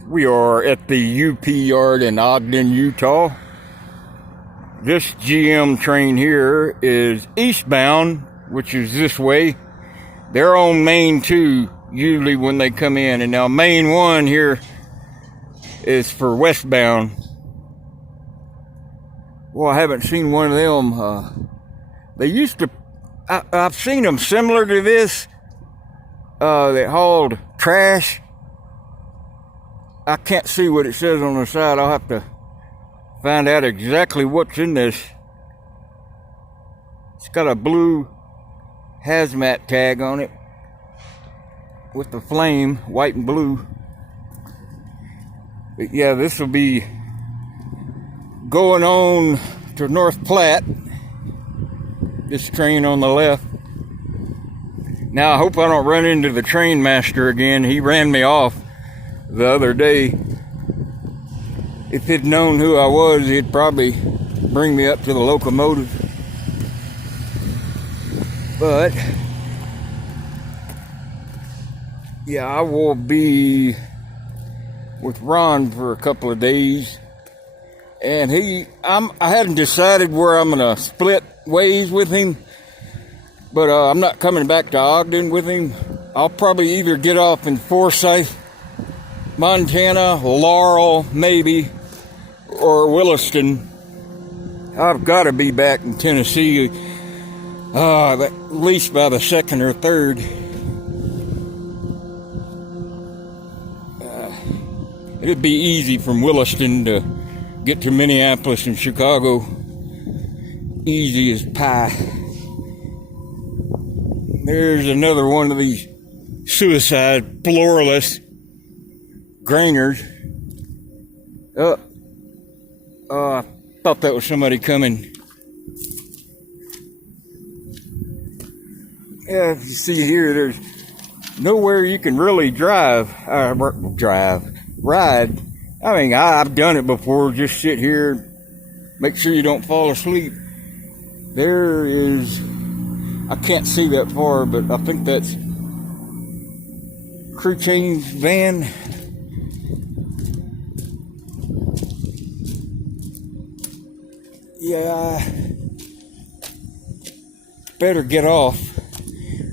We are at the UP yard in Ogden, Utah. This GM train here is eastbound, which is this way. They're on Main 2 usually when they come in, and now Main 1 here is for westbound. Well, I haven't seen one of them. They used to, I've seen them similar to this that hauled trash. I can't see what it says on the side. I'll have to find out exactly what's in this. It's got a blue hazmat tag on it with the flame, white and blue. But yeah, this will be going on to North Platte. This train on the left. Now I hope I don't run into the train master again. He ran me off the other day. If he'd known who I was, he'd probably bring me up to the locomotive. But yeah, I will be with Ron for a couple of days, and I hadn't decided where I'm gonna split ways with him, but I'm not coming back to Ogden with him. I'll probably either get off in Forsyth, Montana, Laurel maybe, or Williston. I've got to be back in Tennessee at least by the 2nd or 3rd. It'd be easy from Williston to get to Minneapolis and Chicago. Easy as pie. There's another one of these suicide floorless grainers. I thought that was somebody coming. Yeah, if you see here, there's nowhere you can really ride. I mean, I've done it before. Just sit here, make sure you don't fall asleep. There is, I can't see that far, but I think that's crew change van. Yeah, better get off.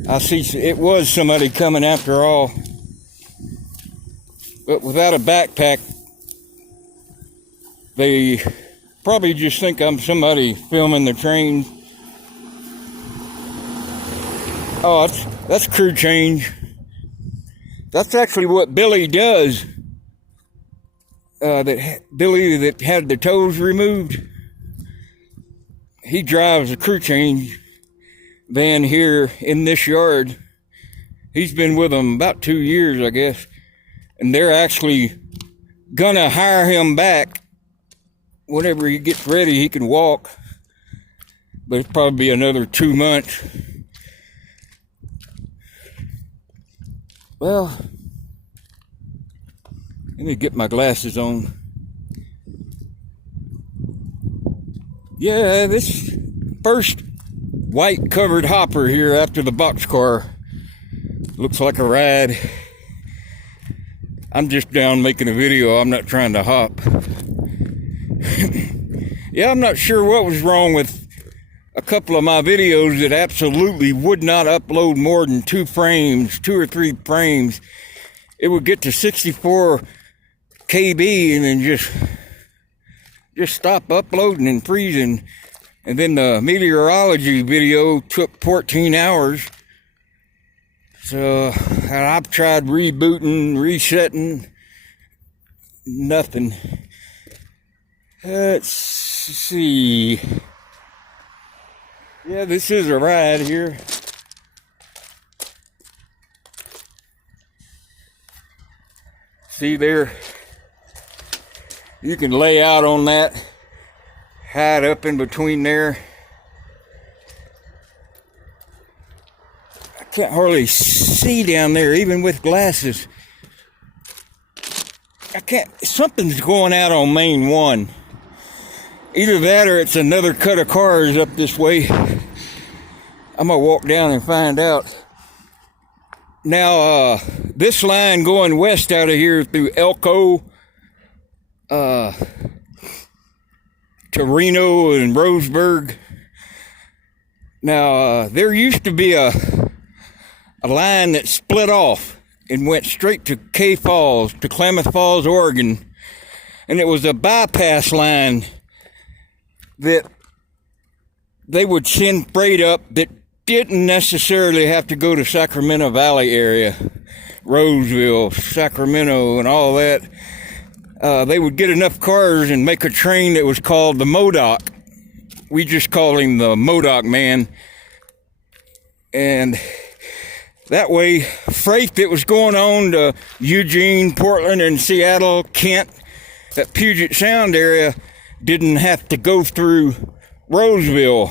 I see it was somebody coming after all, but without a backpack, they probably just think I'm somebody filming the train. Oh, that's crew change. That's actually what Billy does. Billy that had the toes removed. He drives a crew change van here in this yard. He's been with them about 2 years, I guess. And they're actually gonna hire him back. Whenever he gets ready, he can walk. But it's probably another 2 months. Well, let me get my glasses on. Yeah, this first white covered hopper here after the boxcar looks like a ride. I'm just down making a video. I'm not trying to hop. Yeah, I'm not sure what was wrong with a couple of my videos that absolutely would not upload more than 2 or 3 frames. It would get to 64 KB and then just stop uploading and freezing. And then the meteorology video took 14 hours. So I've tried rebooting, resetting, nothing. Let's see. Yeah, this is a ride here. See there? You can lay out on that, hide up in between there. I can't hardly see down there, even with glasses. I can't, something's going out on Main 1. Either that or it's another cut of cars up this way. I'm gonna walk down and find out. Now, this line going west out of here through Elko, to Reno and Roseburg. Now, there used to be a line that split off and went straight to Klamath Falls, Oregon. And it was a bypass line that they would send freight up that didn't necessarily have to go to Sacramento Valley area, Roseville, Sacramento, and all that. They would get enough cars and make a train that was called the MODOK. We just called him the MODOK man. And that way, freight that was going on to Eugene, Portland, and Seattle, Kent, that Puget Sound area, didn't have to go through Roseville.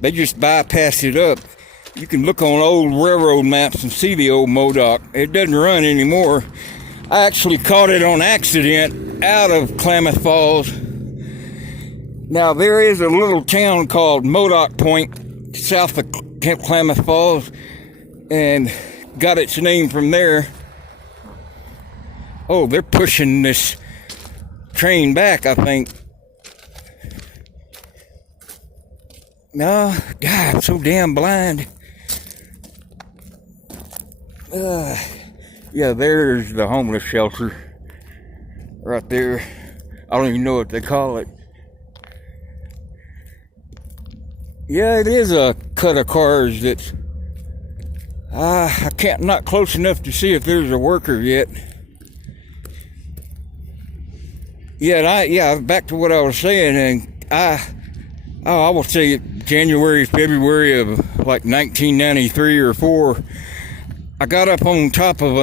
They just bypassed it up. You can look on old railroad maps and see the old MODOK. It doesn't run anymore. I actually caught it on accident out of Klamath Falls. Now, there is a little town called MODOK Point, south of Klamath Falls, and got its name from there. Oh, they're pushing this train back, I think. No, God, I'm so damn blind. Yeah, there's the homeless shelter right there. I don't even know what they call it. Yeah, it is a cut of cars that's not close enough to see if there's a worker yet. Yeah, back to what I was saying, and I will say January, February of like 1993 or 4, I got up on top of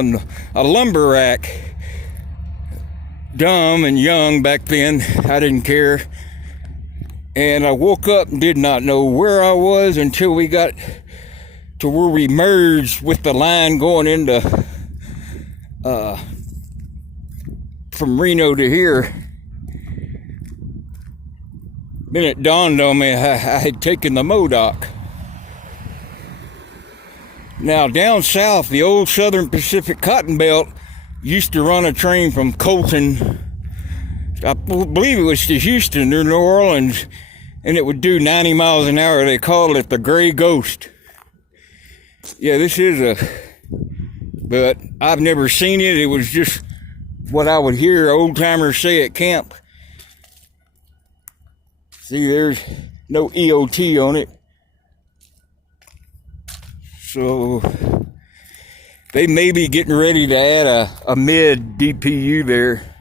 a lumber rack. Dumb and young back then, I didn't care. And I woke up and did not know where I was until we got to where we merged with the line going into from Reno to here. Then it dawned on me I had taken the MODOK. Now, down south, the old Southern Pacific Cotton Belt used to run a train from Colton, I believe it was to Houston or New Orleans, and it would do 90 miles an hour. They called it the Gray Ghost. Yeah, this is but I've never seen it. It was just what I would hear old timers say at camp. See, there's no EOT on it. So they may be getting ready to add a mid DPU there.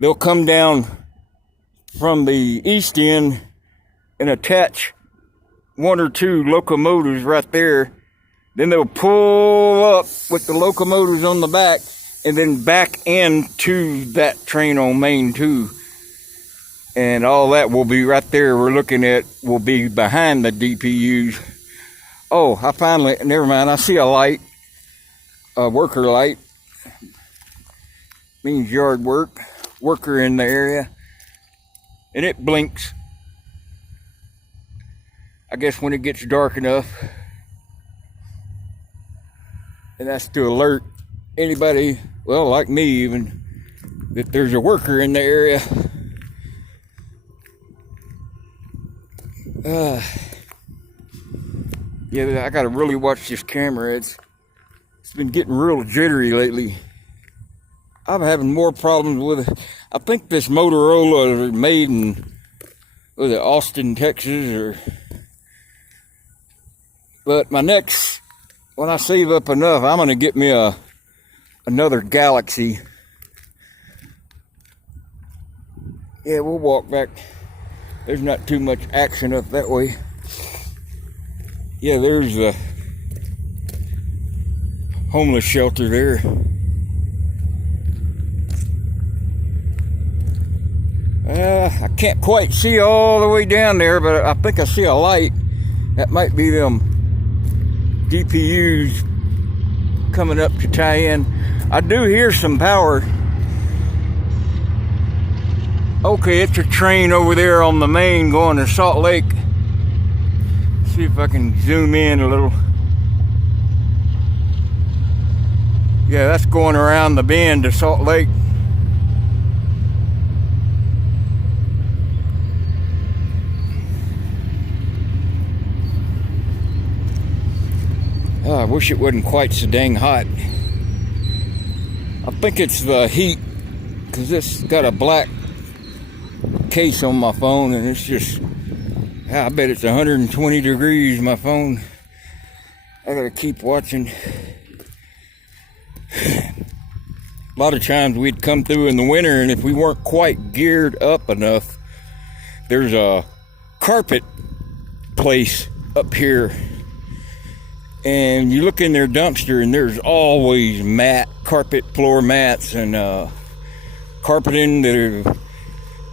They'll come down from the east end and attach 1 or 2 locomotives right there. Then they'll pull up with the locomotives on the back and then back into that train on Main 2. And all that will be right there. We're looking at will be behind the DPUs. Oh, never mind. I see a light, a worker light. Means yard worker in the area. And it blinks. I guess when it gets dark enough. And that's to alert anybody, well, like me even, that there's a worker in the area. Yeah, I gotta really watch this camera. It's been getting real jittery lately. I'm having more problems with it. I think this Motorola is made in, was it Austin, Texas, but my next, when I save up enough, I'm gonna get me another Galaxy. Yeah, we'll walk back. There's not too much action up that way. Yeah, there's the homeless shelter there. I can't quite see all the way down there, but I think I see a light. That might be them DPUs coming up to tie in. I do hear some power. Okay, it's a train over there on the main going to Salt Lake. See if I can zoom in a little. Yeah, that's going around the bend to Salt Lake. Oh, I wish it wasn't quite so dang hot. I think it's the heat, because it's got a black case on my phone, and it's just, I bet it's 120 degrees, my phone. I gotta keep watching. A lot of times we'd come through in the winter, and if we weren't quite geared up enough, there's a carpet place up here, and you look in their dumpster, and there's always carpet floor mats and carpeting that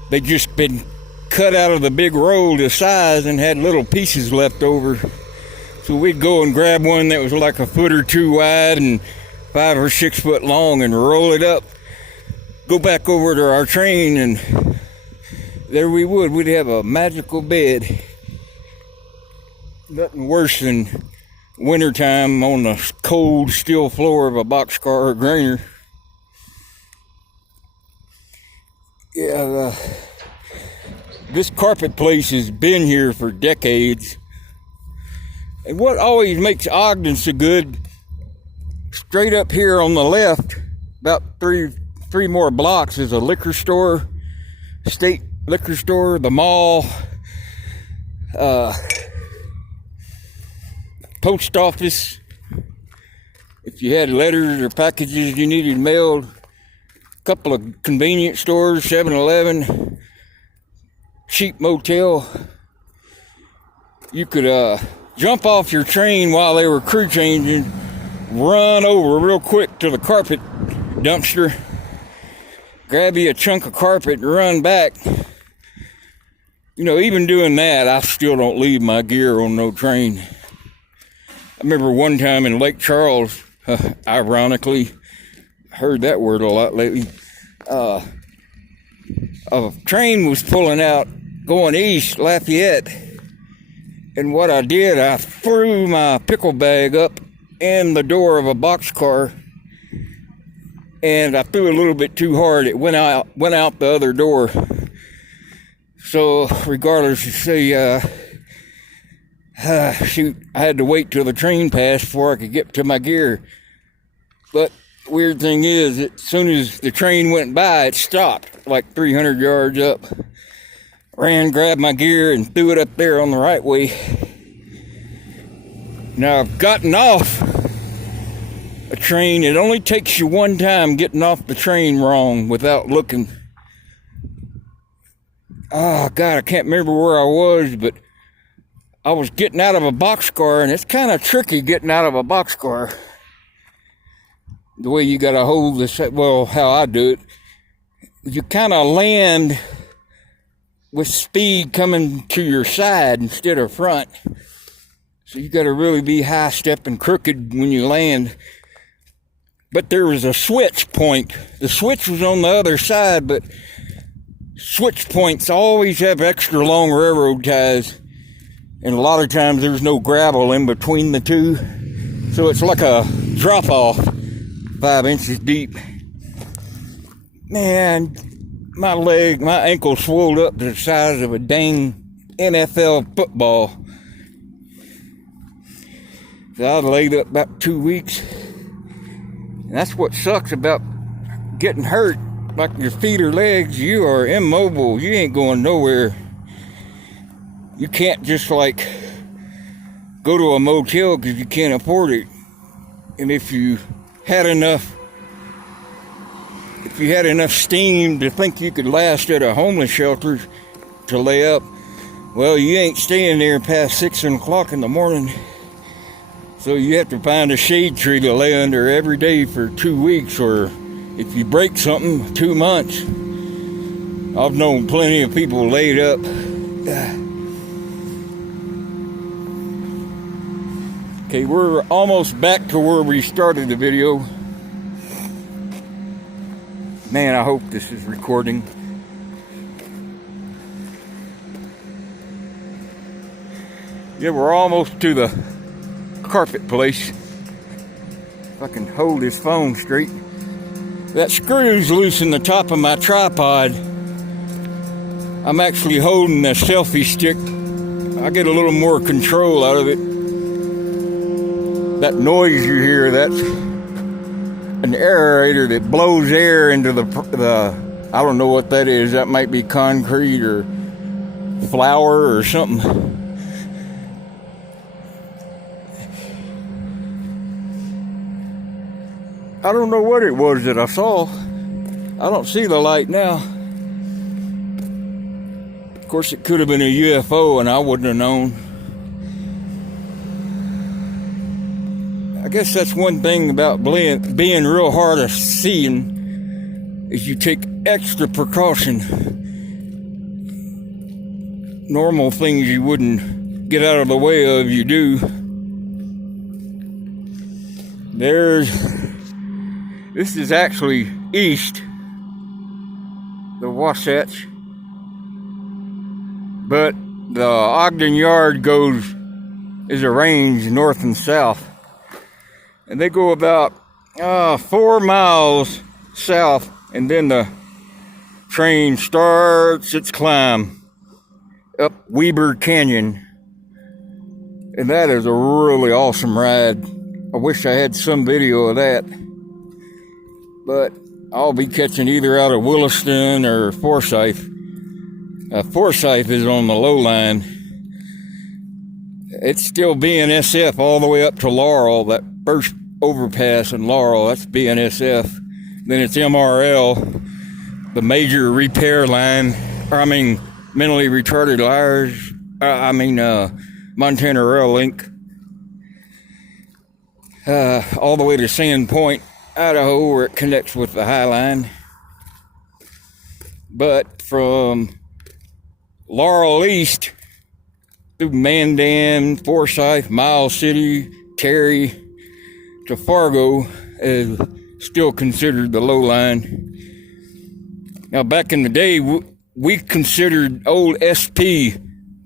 they just been cut out of the big roll to size and had little pieces left over. So we'd go and grab one that was like a foot or two wide and 5 or 6 foot long and roll it up, go back over to our train, and there we would. We'd have a magical bed. Nothing worse than wintertime on the cold steel floor of a boxcar or grainer. Yeah, this carpet place has been here for decades. And what always makes Ogden so good, straight up here on the left, about three more blocks, is a liquor store, state liquor store, the mall, post office. If you had letters or packages you needed mailed, a couple of convenience stores, 7-Eleven, cheap motel. You could jump off your train while they were crew changing, run over real quick to the carpet dumpster, grab you a chunk of carpet and run back. You know, even doing that, I still don't leave my gear on no train. I remember one time in Lake Charles, ironically, I heard that word a lot lately, a train was pulling out going east, Lafayette, and what I did, I threw my pickle bag up in the door of a boxcar, and I threw a little bit too hard. It went out the other door. So regardless, you see, shoot, I had to wait till the train passed before I could get to my gear. But weird thing is, as soon as the train went by, it stopped like 300 yards up. Ran, grabbed my gear, and threw it up there on the right way. Now I've gotten off a train. It only takes you one time getting off the train wrong without looking. Oh God, I can't remember where I was, but I was getting out of a boxcar, and it's kind of tricky getting out of a boxcar. The way you gotta hold this, well, how I do it, you kind of land with speed coming to your side instead of front. So you gotta really be high step and crooked when you land. But there was a switch point. The switch was on the other side, but switch points always have extra long railroad ties. And a lot of times there's no gravel in between the two. So it's like a drop off 5 inches deep. Man, my ankle swelled up to the size of a dang NFL football. So I laid up about 2 weeks. And that's what sucks about getting hurt. Like your feet or legs, you are immobile. You ain't going nowhere. You can't just like go to a motel because you can't afford it. And if you had enough steam to think you could last at a homeless shelter to lay up, well, you ain't staying there past 6 o'clock in the morning. So you have to find a shade tree to lay under every day for 2 weeks, or if you break something, 2 months. I've known plenty of people laid up. Okay, we're almost back to where we started the video. Man, I hope this is recording. Yeah, we're almost to the carpet place. If I can hold this phone straight. That screw's loose in the top of my tripod. I'm actually holding the selfie stick. I get a little more control out of it. That noise you hear, that's an aerator that blows air into the I don't know what that is. That might be concrete or flour or something. I don't know what it was that I saw. I don't see the light now. Of course, it could have been a UFO and I wouldn't have known. I guess that's one thing about being real hard of seeing is you take extra precaution. Normal things you wouldn't get out of the way of, you do. This is actually east, the Wasatch, but the Ogden Yard is arranged north and south, and they go about 4 miles south, and then the train starts its climb up Weber Canyon, and that is a really awesome ride. I wish I had some video of that. But I'll be catching either out of Williston or Forsyth. Forsyth is on the low line. It's still BNSF all the way up to Laurel. That first overpass in Laurel, that's BNSF. Then it's MRL, the major repair line. Mentally retarded liars. Montana Rail Link. All the way to Sand Point, Idaho, where it connects with the High Line. But from Laurel East through Mandan, Forsyth, Miles City, Terry to Fargo is still considered the low line. Now, back in the day, we considered old SP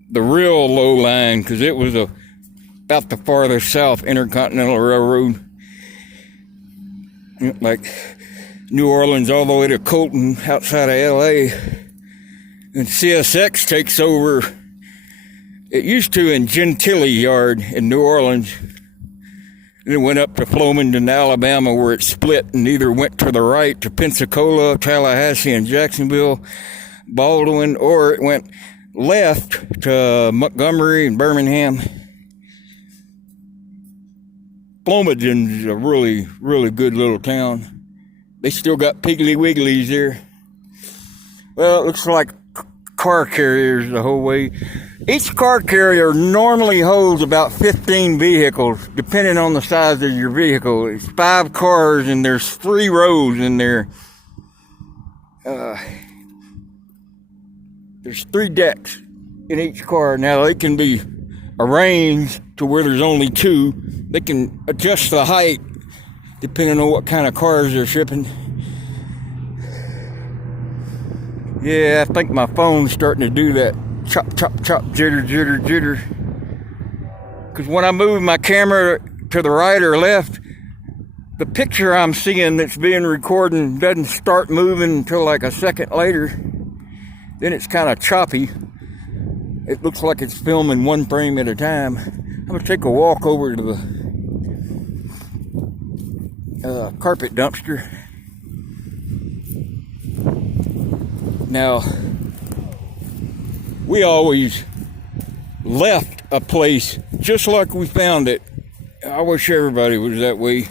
the real low line because it was about the farthest south Intercontinental Railroad. Like New Orleans all the way to Colton outside of LA. And CSX takes over. It used to in Gentilly Yard in New Orleans. And it went up to Flomaton, Alabama, where it split and either went to the right to Pensacola, Tallahassee, and Jacksonville, Baldwin, or it went left to Montgomery and Birmingham. Flomaton's a really, really good little town. They still got Piggly Wigglies there. Well, it looks like car carriers the whole way. Each car carrier normally holds about 15 vehicles, depending on the size of your vehicle. It's 5 cars, and there's 3 rows in there. There's 3 decks in each car. Now, they can be arranged to where there's only 2. They can adjust the height depending on what kind of cars they're shipping. Yeah, I think my phone's starting to do that chop, chop, chop, jitter, jitter, jitter. Because when I move my camera to the right or left, the picture I'm seeing that's being recorded doesn't start moving until like a second later. Then it's kind of choppy. It looks like it's filming 1 frame at a time. I'm going to take a walk over to the carpet dumpster. Now, we always left a place just like we found it. I wish everybody was that way.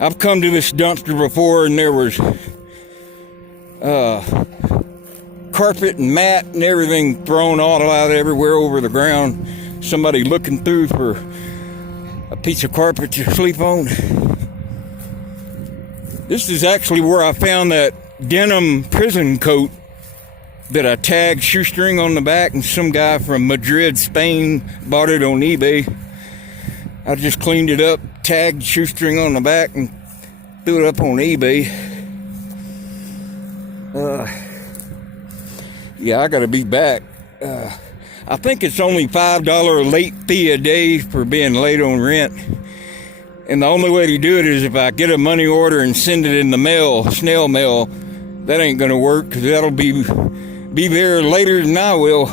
I've come to this dumpster before and there was carpet and mat and everything thrown all out everywhere over the ground. Somebody looking through for a piece of carpet to sleep on. This is actually where I found that denim prison coat that I tagged shoestring on the back, and some guy from Madrid, Spain bought it on eBay. I just cleaned it up, tagged shoestring on the back, and threw it up on eBay. Yeah, I gotta be back. I think it's only $5 late fee a day for being late on rent. And the only way to do it is if I get a money order and send it in the mail, snail mail. That ain't gonna work because that'll be there later than I will.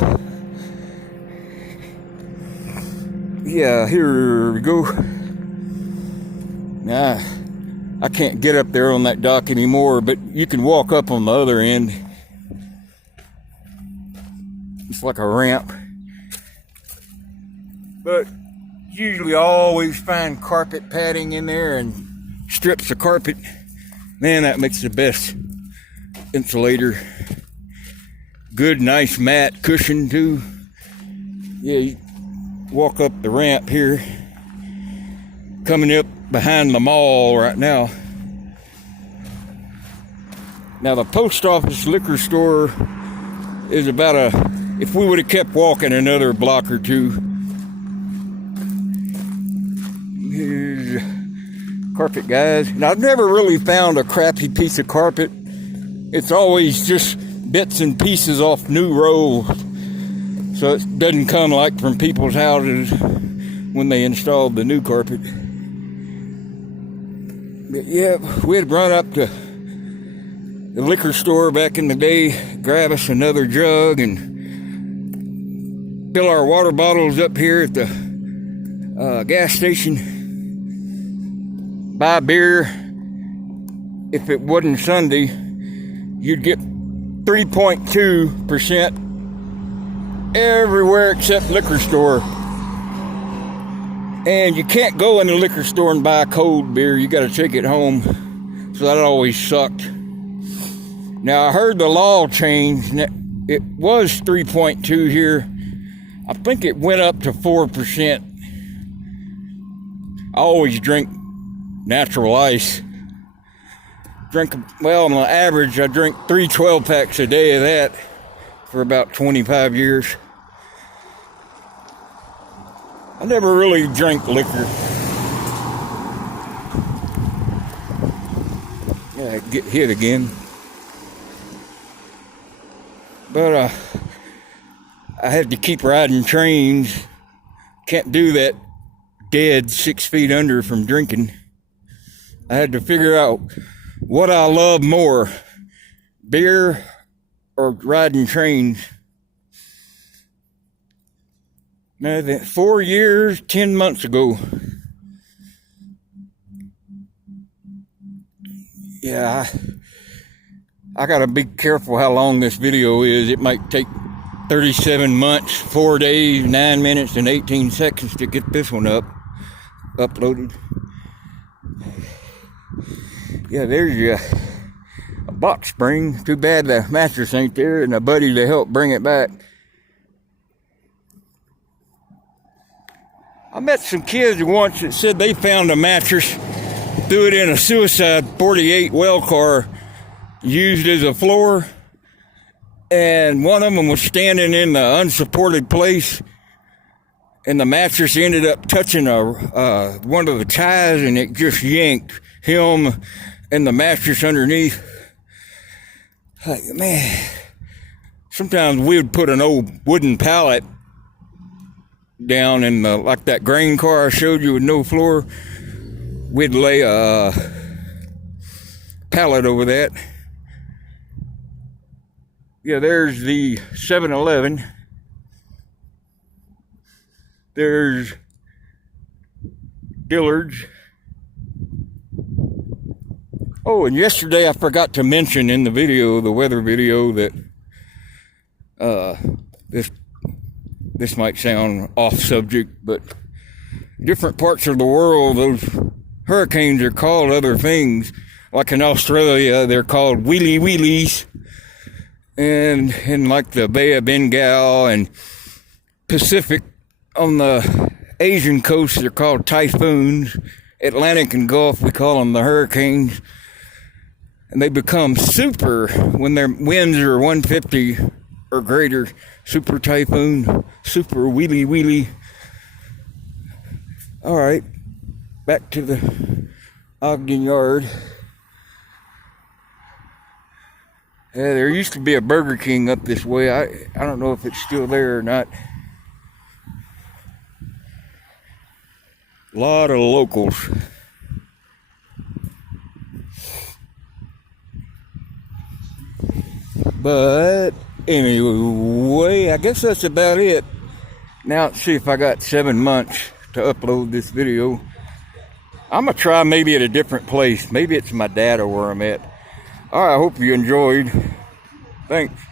Yeah, here we go. Nah, I can't get up there on that dock anymore, but you can walk up on the other end. It's like a ramp. But usually I always find carpet padding in there and strips of carpet. Man, that makes the best insulator. Good, nice mat cushion too. Yeah, you walk up the ramp here. Coming up behind the mall right now. Now the post office liquor store is about if we would have kept walking another block or two. Here's carpet guys. And I've never really found a crappy piece of carpet. It's always just bits and pieces off new rolls. So it doesn't come like from people's houses when they installed the new carpet. But yeah, we'd run up to the liquor store back in the day, grab us another jug and fill our water bottles up here at the gas station. Buy beer. If it wasn't Sunday, you'd get 3.2% everywhere except liquor store. And you can't go in the liquor store and buy cold beer. You got to take it home. So that always sucked. Now I heard the law changed. It was 3.2 here. I think it went up to 4%. I always drink natural ice. On the average, I drink 3 12-packs a day of that for about 25 years. I never really drank liquor. Yeah, get hit again. But I had to keep riding trains. Can't do that dead 6 feet under from drinking. I had to figure out what I love more, beer or riding trains. Now, 4 years, 10 months ago. Yeah, I gotta be careful how long this video is. It might take 37 months, 4 days, 9 minutes, and 18 seconds to get this one uploaded. Yeah, there's a box spring. Too bad the mattress ain't there and a buddy to help bring it back. I met some kids once that said they found a mattress, threw it in a suicide 48 well car, used as a floor, and one of them was standing in the unsupported place, and the mattress ended up touching one of the ties, and it just yanked him and the mattress underneath. Like, man, sometimes we would put an old wooden pallet down in like that grain car I showed you with no floor. We'd lay a pallet over that. Yeah, there's the 7-Eleven. There's Dillard's. Oh, and yesterday I forgot to mention in the video, the weather video, that this might sound off subject, but different parts of the world, those hurricanes are called other things. Like in Australia, they're called wheelie wheelies. And in like the Bay of Bengal and Pacific, on the Asian coast, they're called typhoons. Atlantic and Gulf, we call them the hurricanes. And they become super when their winds are 150 or greater. Super typhoon, super wheelie wheelie. All right, back to the Ogden yard. Yeah, there used to be a Burger King up this way. I don't know if it's still there or not. A lot of locals. But anyway, I guess that's about it. Now let's see if I got 7 months to upload this video. I'm gonna try maybe at a different place. Maybe it's my dad or where I'm at. All right, I hope you enjoyed. Thanks.